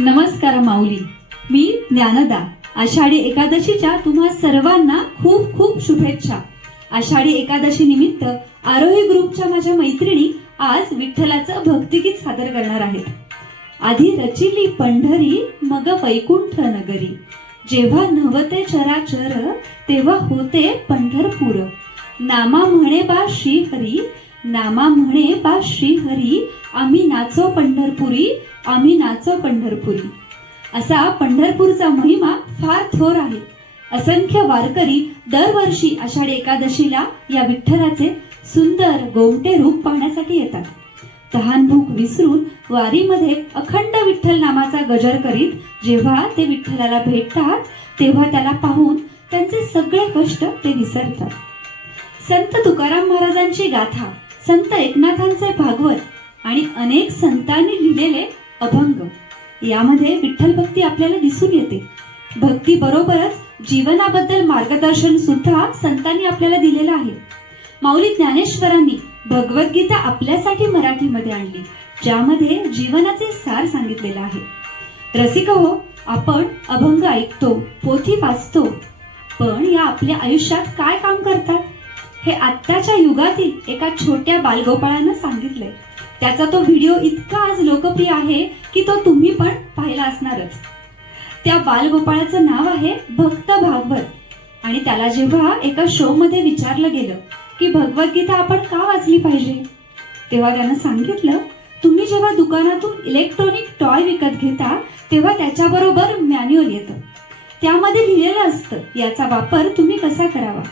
नमस्कार माऊली. मी ज्ञानदा. आषाढी एकादशीच्या तुम्हा सर्वांना खूप खूप शुभेच्छा. आषाढी एकादशी निमित्त आरोही ग्रुपच्या माझ्या मैत्रिणी आज विठ्ठलाचं भक्तिगीत सादर करणार आहेत. आधी रचिली पंढरी मग वैकुंठ नगरी. जेव्हा नवते चराचर तेव्हा होते पंढरपूर. नामा म्हणे बा श्रीहरी नामा म्हणे बा श्रीहरी आम्ही नाचो पंढरपुरी आम्ही नाचो पंढरपुरी. असा पंढरपूरचा महिमा फार थोर आहे. असंख्य वारकरी दरवर्षी आषाढी एकादशीला या विठ्ठलाचे सुंदर गोमटे रूप पाहण्यासाठी येतात. तहान भूक विसरून वारीमध्ये अखंड विठ्ठल नामाचा गजर करीत जेव्हा ते विठ्ठलाला भेटतात तेव्हा त्याला पाहून त्यांचे सगळे कष्ट ते विसरतात. संत तुकाराम महाराजांची गाथा. संत एकनाथांचे भागवत आणि अनेक संतांनी लिहिलेले अभंग. यामध्ये विठ्ठल भक्ती आपल्याला दिसून येते. भक्ती बरोबरच जीवनाबद्दल मार्गदर्शन सुद्धा संतांनी आपल्याला दिलेलं आहे. माऊली ज्ञानेश्वरांनी भगवद्गीता आपल्यासाठी मराठीमध्ये आणली ज्यामध्ये जीवनाचे सार सांगितलेलं आहे. रसिक हो आपण अभंग ऐकतो पोथी वाचतो पण या आपल्या आयुष्यात काय काम करतात? हे आत्ताच्या युगातील एका छोट्या बालगोपाळानं सांगितलंय. त्याचा तो व्हिडिओ इतका आज लोकप्रिय आहे की तो तुम्ही पण पाहिला असणारच. त्या बालगोपाळाचं नाव आहे भक्त भागवत. आणि त्याला जेव्हा एका शो मध्ये विचारलं गेलं की भगवद्गीता आपण का वाचली पाहिजे? तेव्हा त्यानं सांगितलं तुम्ही जेव्हा दुकानातून इलेक्ट्रॉनिक टॉय विकत घेता तेव्हा त्याच्याबरोबर मॅन्युअल येतं. त्यामध्ये लिहिलेलं असतं याचा वापर तुम्ही कसा करावा?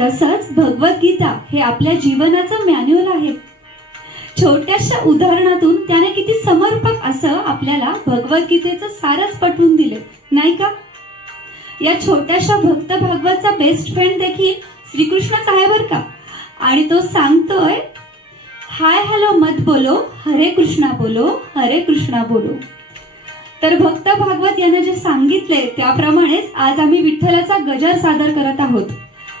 तसंच भगवद्गीता हे आपल्या जीवनाचं मॅन्युअल आहे. छोट्याशा उदाहरणातून त्याने किती समर्पक असं आपल्याला भगवद्गीतेचं सारच पटवून दिले नाही का? या छोट्याशा भक्त भागवतचा बेस्ट फ्रेंड देखील श्रीकृष्णच आहे बर का? आणि तो सांगतोय हाय हॅलो मत बोलो हरे कृष्णा बोलो हरे कृष्णा बोलो. तर भक्त भागवत यांना जे सांगितले त्याप्रमाणेच आज आम्ही विठ्ठलाचा गजर सादर करत आहोत.